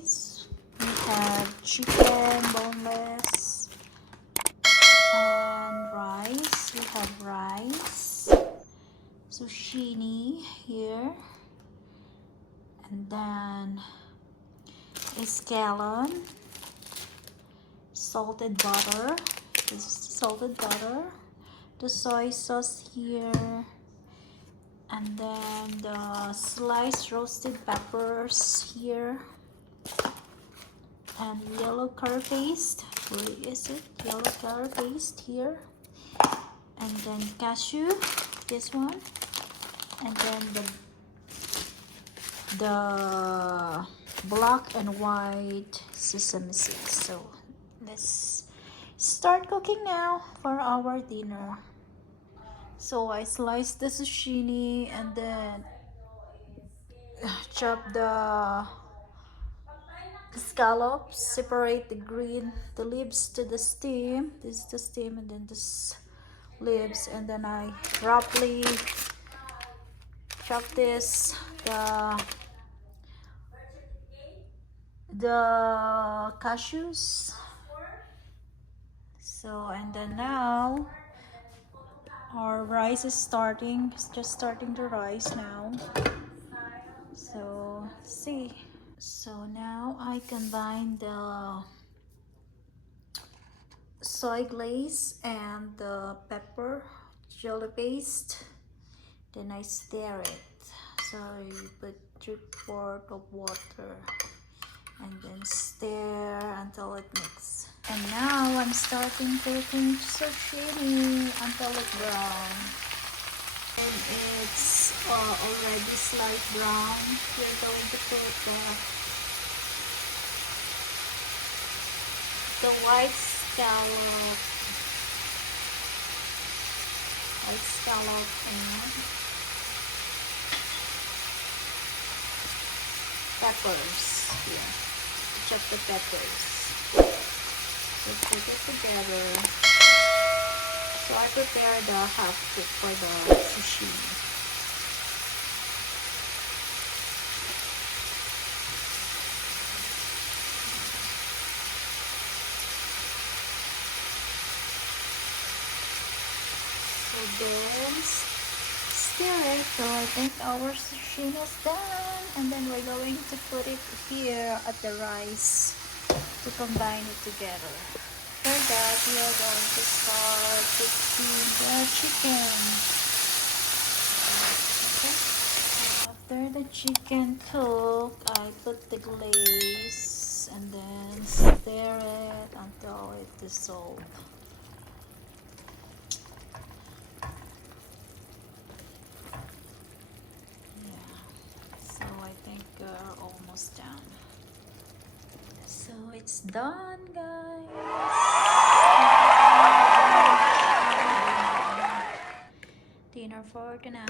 guys. We have chicken, boneless, and rice. We have rice, zucchini here, and then a scallon, salted butter. This is salted butter, the soy sauce here, and then the sliced roasted peppers here, and yellow curry paste. Where is it? Yellow curry paste here, and then cashew, this one, and then the black and white sesame seeds. So let's start cooking now for our dinner. So I sliced the zucchini and then chop the scallops, separate the leaves to the stem. This is the stem, and then this leaves, and then I roughly chop this, the cashews. So, and then now our rice is just starting to rise now. So see. So now I combine the soy glaze and the pepper chili paste. Then I stir it. So you put 3/4 of water and then stir until it mixes. And now I'm starting cooking zucchini until it's brown. And it's already slight brown. We're going to put the white scallop and peppers here. Chop the peppers. So put it together. So I prepare the half cook for the zucchini. So then stir it. So I think our zucchini is done, and then we're going to put it here at the rice to combine it together. After that, we are going to start cooking the chicken. Okay. After the chicken cook, I put the glaze and then stir it until it dissolves. Yeah. So I think we're almost done. So it's done, guys. Dinner for tonight.